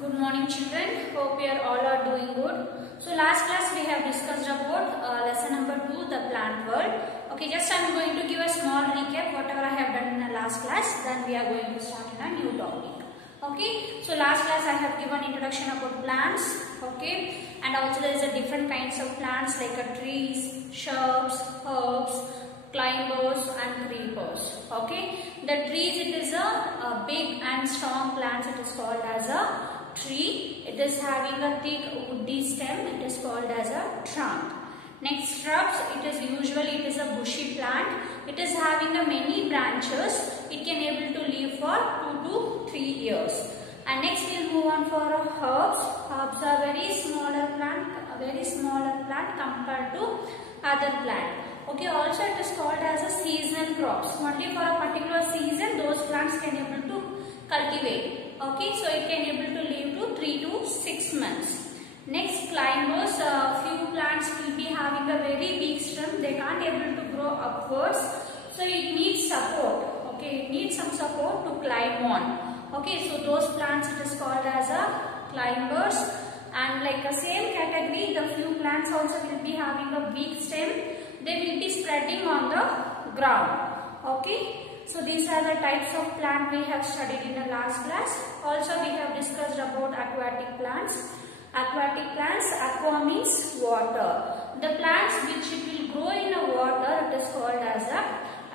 Good morning children, hope you all are doing good. So last class we have discussed about lesson number 2, the plant world. Okay, just I am going to give a small recap whatever I have done in the last class, then we are going to start in a new topic. Okay, so last class I have given introduction about plants, okay, and also there is a different kinds of plants like trees, shrubs, herbs, climbers and creepers. Okay, the trees, it is a big and strong plants, it is called as a tree. It is having a thick woody stem, it is called as a trunk. Next, shrubs, it is a bushy plant. It is having a many branches. It can able to live for 2 to 3 years. And next we'll move on for herbs. Herbs are very smaller plant compared to other plant. Okay, also it is called as a seasonal crops. Only for a particular season those plants can able to cultivate. Okay, so it can able to live to 3 to 6 months. Next, climbers, few plants will be having a very big stem. They can't able to grow upwards, so it needs support. Okay, it needs some support to climb on. Okay, so those plants it is called as a climbers. And like the same category, the few plants also will be having a big stem. They will be spreading on the ground. Okay, so these are the types of plant we have studied in the last class. Also we have discussed about aquatic plants. Aquatic plants, aqua means water. The plants which will grow in the water, it is called as a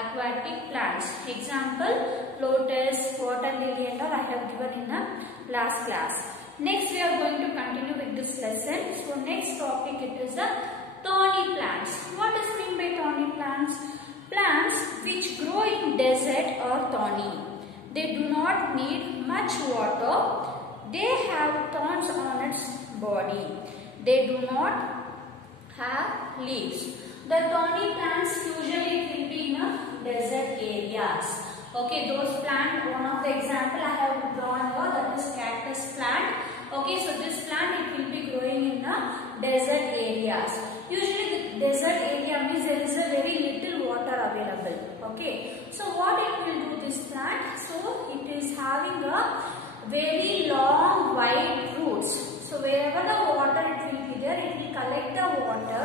aquatic plants. Example, lotus, water lily and all I have given in the last class. Next we are going to continue with this lesson. So next topic it is the thorny plants. What is meant by thorny plants? Plants which grow in desert or thorny. They do not need much water. They have thorns on its body. They do not have leaves. The thorny plants usually it will be in a desert areas. Okay, those plants, one of the example I have drawn here, that is cactus plant. Okay, so this plant it will be growing in the desert areas. Usually the desert area means there is a very little water available. Okay, so what it will do this plant? So it is having a very long wide roots. So wherever the water it will be there, it will collect the water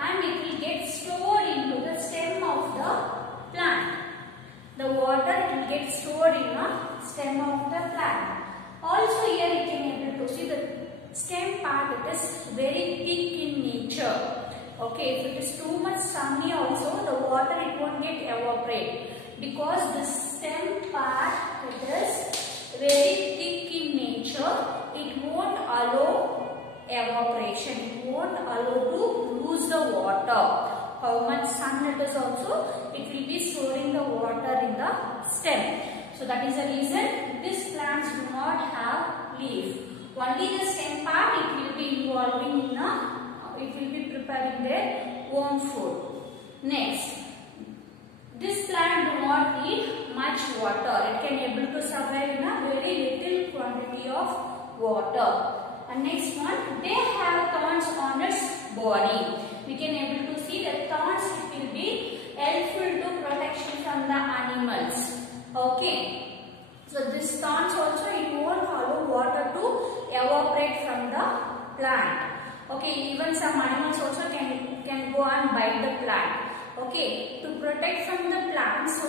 and it will get stored into the stem of the plant. The water it will get stored in the stem of the plant. Also here you can able to see the stem part, it is very thick in nature. Okay, if it is too much sunny also, the water it won't get evaporate because the stem part it is very thick in nature. It won't allow evaporation. It won't allow to lose the water. How much sun it is also, it will be storing the water in the stem. So that is the reason these plants do not have leaf. Only the stem part it will be involving in it will be preparing their own food. Next, this plant do not need much water. It can able to survive in a very little quantity of water. And next one, they have thorns on its body. We can able to see that thorns it will be helpful to protection from the animals. Okay, so this thorns also it won't allow water to evaporate from the plant. Okay, even some animals also can go and bite the plant. Okay, to protect from the plants, so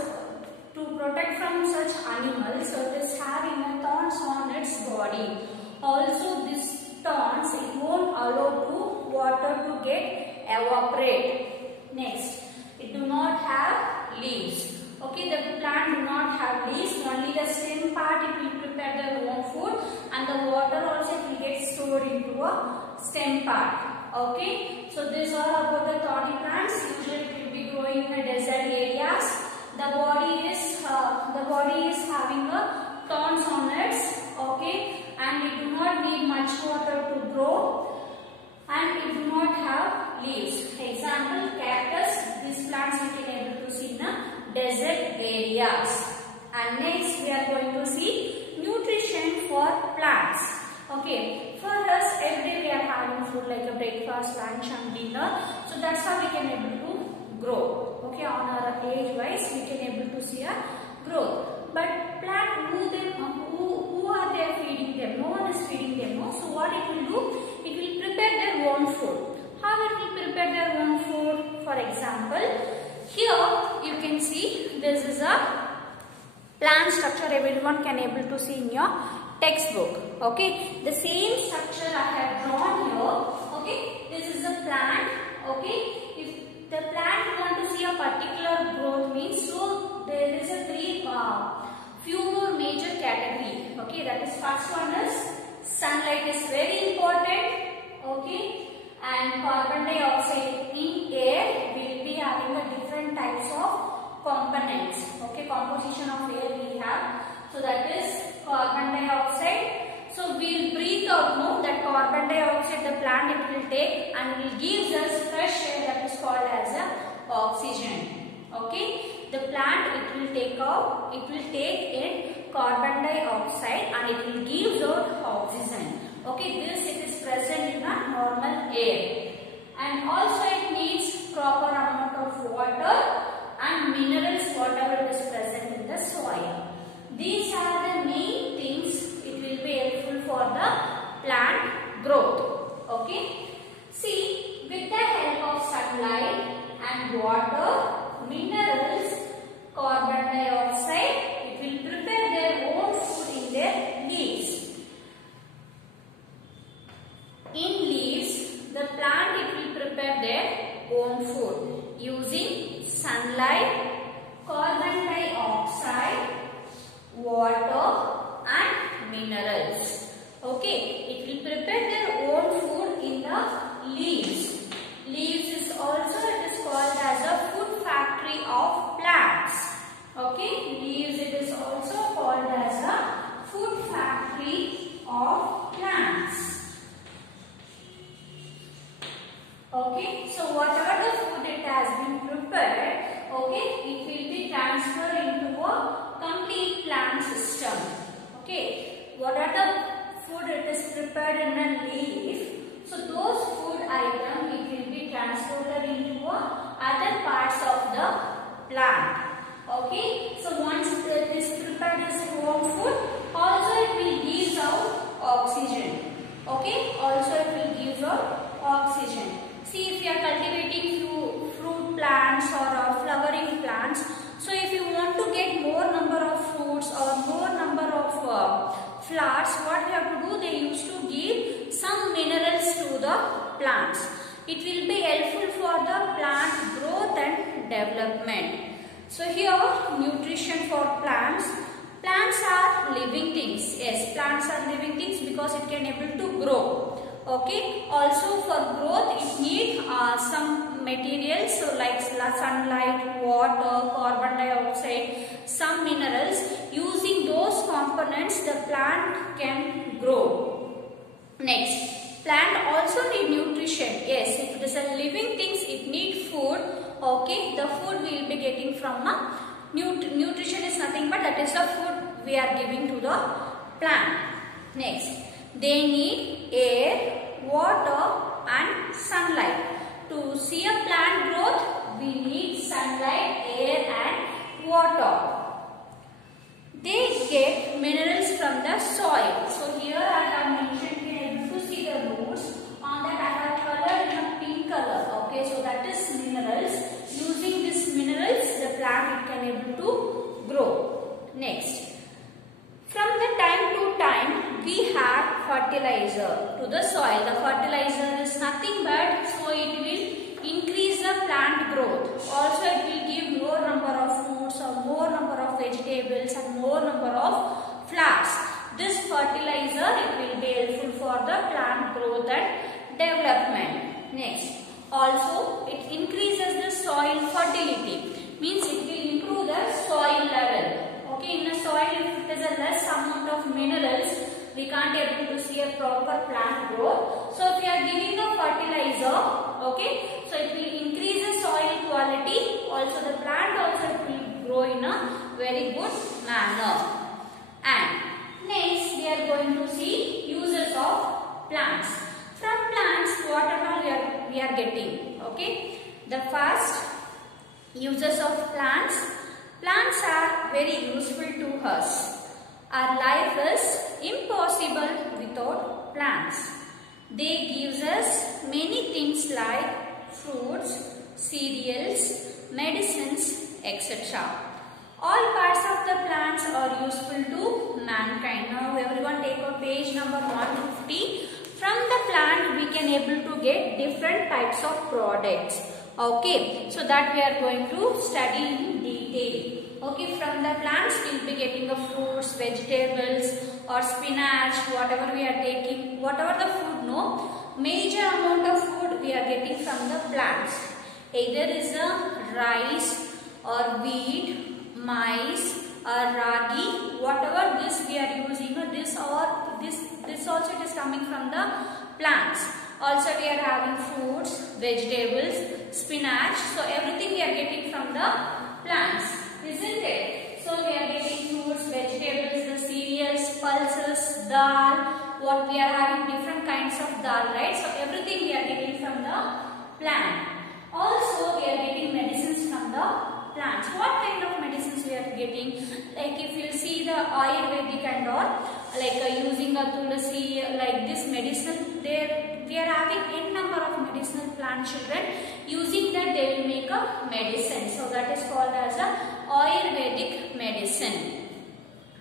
to protect from such animals, so it is having a thorns on its body. Also this thorns it won't allow to water to get evaporate. Next, it do not have leaves. Okay, the plant do not have leaves, only the stem part it will prepare their own food and the water also it will get stored into a stem part. Okay, so this all about the thorny plants. Usually it will be growing in the desert areas. The body is having a thorns on it. Okay, and it do not need much water to grow and it do not have leaves. Example, cactus. These plants we can able to see in the desert areas. And next we are going to see nutrition for plants. Okay, for us every day we are having food like a breakfast, lunch and dinner. So that's how we can able to grow. Okay, on our age wise we can able to see a growth. But plant who are they feeding them? No one is feeding plant structure everyone can able to see in your textbook. Okay, the same structure I have drawn here. Okay, this is the plant. Okay, if the plant want to see a particular growth means, so there is a few more major category. Okay, that is first one is sunlight is very important. Okay, and carbon dioxide in air will be having a different types of components. Okay, composition of air we have. So that is carbon dioxide. So we will breathe out more that carbon dioxide the plant it will take and will gives us fresh air that is called as a oxygen. Okay, the plant it will take in carbon dioxide and it will gives out oxygen. Okay, this it is present in a normal air, and also it needs proper amount of water and minerals whatever is present in the soil. These are the main things it will be helpful for the plant growth. Okay, see, with the help of sunlight and water, minerals, carbon dioxide, it will prepare their own food in their leaves. In leaves, the plant it will prepare their own food using sunlight, carbon dioxide, water and minerals. Okay, it will prepare their own food in the leaves. Leaves is also it is called as a food factory of plants. Okay, leaves it is also called as a food factory of plants. Okay, so whatever the food it has been prepared, okay, it will be transferred into a complete plant system. Okay, what are the food it is prepared in a leaf? So those food items it will be transported into other parts of the plant. Okay, so once it is prepared as own food, also it will give out oxygen. Okay, also it will give out oxygen. See, if you are cultivating fruit plants or flowering plants, so if you want to get more number of fruits or more number of flowers, what you have to do, they used to give some minerals to the plants. It will be helpful for the plant growth and development. So here, nutrition for plants. Plants are living things. Yes, plants are living things because it can able to grow. Okay, also for growth it need some materials, so like sunlight, water, carbon dioxide, some minerals. Using those components the plant can grow. Next, plant also need nutrition. Yes, if it is a living things it need food. Okay, the food we will be getting from nutrition is nothing but that is the food we are giving to the plant. Next, they need air, water and sunlight. To see a plant growth, we need sunlight, air and water. They get minerals from the soil. So here I have mentioned, you are able to see the roots. On that I have colored in a pink color. Okay, so that is minerals. Using these minerals, the plant can able to grow. Next. From the time to time, we have fertilizer to the soil. The fertilizer is nothing but, so it will increase the plant growth. Also, it will give more number of fruits or more number of vegetables and more number of flowers. This fertilizer, it will be helpful for the plant growth and development. Next, also it increases the soil fertility. Means it will improve the soil level. Okay, in a soil, if it is a less amount of minerals, we can't able to see a proper plant growth. So if we are giving a fertilizer, okay, so it will increase the soil quality. Also the plant also will grow in a very good manner. And next we are going to see uses of plants. From plants, what all we are getting? Okay, the first uses of plants. Plants are very useful to us. Our life is impossible without plants. They give us many things like fruits, cereals, medicines, etc. All parts of the plants are useful to mankind. Now everyone take a page number 150. From the plant we can able to get different types of products. Okay, so that we are going to study in detail. Okay, from the plants we will be getting the fruits, vegetables or spinach, whatever we are taking, whatever the food, no, major amount of food we are getting from the plants. Either is a rice or wheat, maize or ragi, whatever this we are using, this also it is coming from the plants. Also we are having fruits, vegetables, spinach, so everything we are getting from the plants, isn't it? So we are getting fruits, vegetables, the cereals, pulses, dal, what we are having different kinds of dal, right? So everything we are getting from the plant. Also we are getting medicines from the plants. What kind of medicines we are getting? Like if you see the Ayurvedic and all, like using a tulsi, like this medicine, there we are having n number of medicinal plant, children. Using that they will make a medicine. So that is called as a Ayurvedic medicine.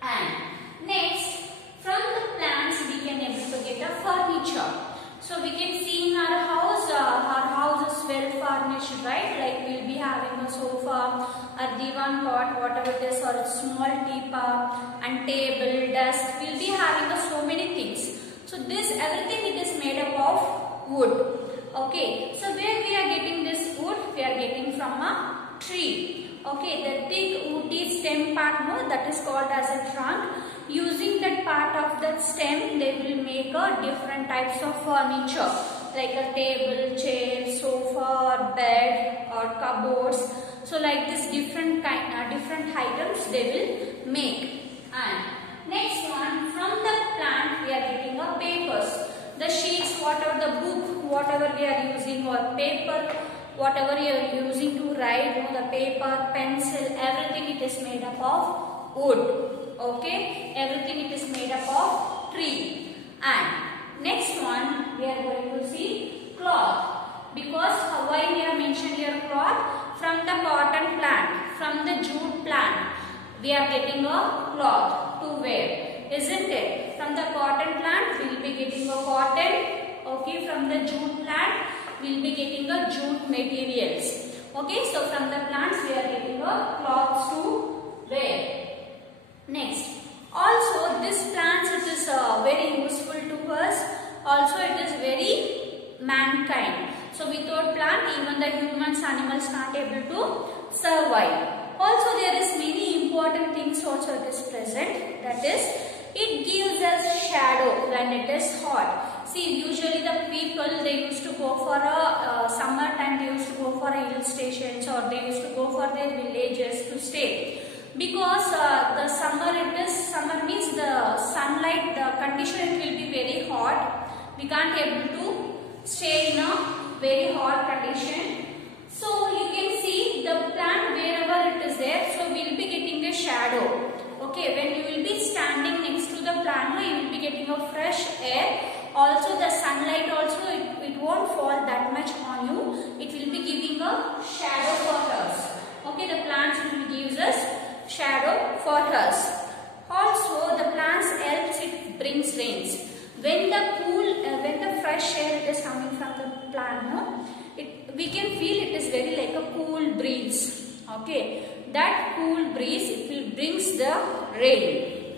And next, from the plants we can able to get a furniture. So we can see in our house is well furnished, right? Like we will be having a sofa, a divan cot, whatever it is, or a small teapot and table, desk. We will be having so many things. So this everything it is made up of wood. Okay. So where we are getting this wood? We are getting from a tree. Okay. The thick woody stem part, no, that is called as a trunk. Using that part of that stem, they will make a different types of furniture, like a table, chair, sofa, or bed, or cupboards. So like this different items they will make. And next one, from the plant we are getting a papers, the sheets, whatever the book, whatever we are using, or paper, whatever you are using to write, the paper, pencil, everything it is made up of wood. Okay, everything it is made up of tree. And next one we are going to see cloth. Because why we have mentioned here cloth? From the cotton plant, from the jute plant, we are getting a cloth to wear, isn't it? From the cotton plant we will be getting a cotton. Okay, from the jute plant we will be getting a jute materials. Okay, so from the plants we are getting a cloths to wear. Next, also this plants it is very useful to us. Also it is very mankind. So without plant even the humans, animals can't able to survive. Also there is many important things also it is present. That is, it gives us shadow when it is hot. See, usually the people they used to go for a summer time, they used to go for a hill stations, or they used to go for their villages to stay. Because the summer means the sunlight, the condition it will be very hot. We can't able to stay in a very hot condition. So you can see the plant wherever it is there. So we will be getting a shadow. Okay, when you will be standing next to the plant, you will be getting a fresh air. Also the sunlight also it won't fall that much on you. It will be giving a shadow for us. Okay, the plants will give us shadow for us. Also the plants helps, it brings rains. When the fresh air it is coming from the plant, no, we can feel it is very like a cool breeze. Okay, that cool breeze it will brings the rain.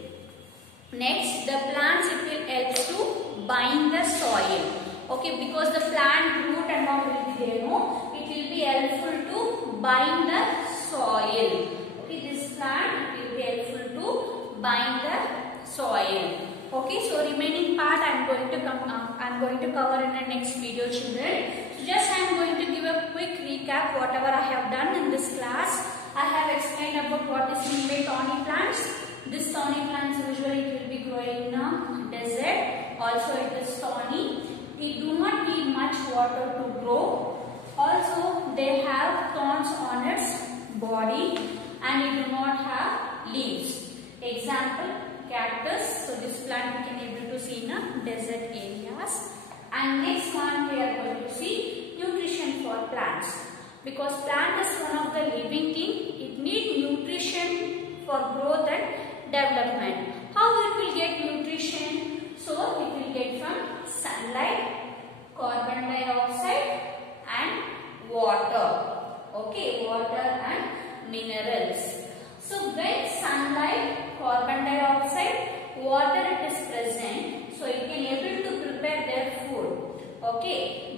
Next, the plants it will help to bind the soil. Okay, because the plant root and all will be there, no, it will be helpful to bind the soil. This plant will be helpful to bind the soil. Okay, so remaining part I am going to cover in the next video, children. So just I am going to give a quick recap whatever I have done in this class. I have explained about what is meant by thorny plants. This thorny plants usually it will be growing in a desert. Also it is thorny. They do not need much water to grow. Also they have thorns on its body and it do not have leaves. Example, cactus. So this plant we can able to see in a desert areas. And next one we are going to see nutrition for plants. Because plant is one of the living thing, it need nutrition for growth and development. How it will get nutrition? So it will get from sunlight, carbon dioxide and water. Okay, water and minerals. So when sunlight, carbon dioxide, water it is present, so it can able to prepare their food. Okay,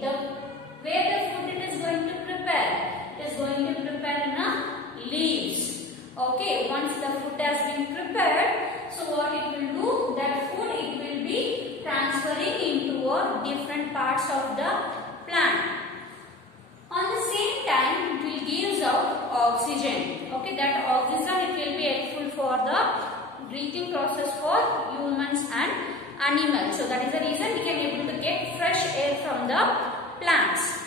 where the food it is going to prepare? It is going to prepare in a leaves. Okay, once the food has been prepared, so what it will do? That food it will be transferring into different parts of the plant. On the same time, it will give out oxygen. Okay, that oxygen it will be helpful for the breathing process for humans and animals. So that is the reason we can able to get fresh air from the plants.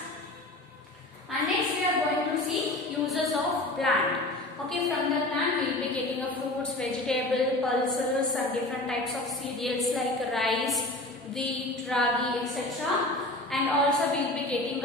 And next we are going to see uses of plant. Okay, from the plant we will be getting a fruits, vegetable, pulses and different types of cereals like rice, wheat, ragi, etc. And also we will be getting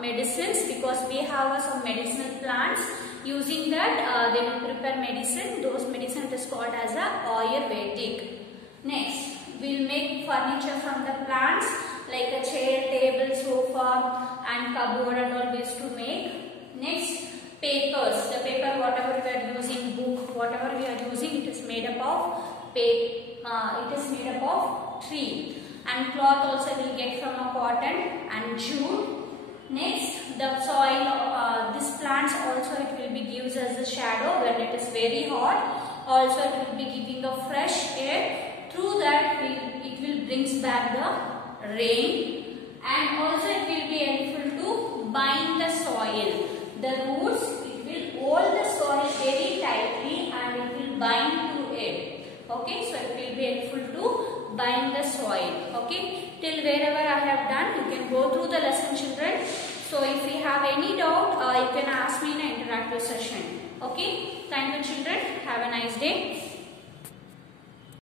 medicines, because we have some medicinal plants. Using that they will prepare medicine. Those medicine is called as a Ayurvedic. Next we will make furniture from the plants like a chair, table, sofa and cupboard and all this to make. Next, papers. The paper whatever we are using, book whatever we are using, it is made up of paper. It is made up of tree. And cloth also will get from a cotton and jute. Next, the soil, these plants also it will be used as a shadow when it is very hot. Also it will be giving a fresh air. Through that it will brings back the rain, and also it will be helpful to bind the soil. The roots it will hold the soil very tightly and it will bind to it. Okay, so it will be helpful to bind the soil. Okay, till wherever I have done, you can go through the lesson, children. So if you have any doubt, you can ask me in an interactive session. Okay, thank you children. Have a nice day.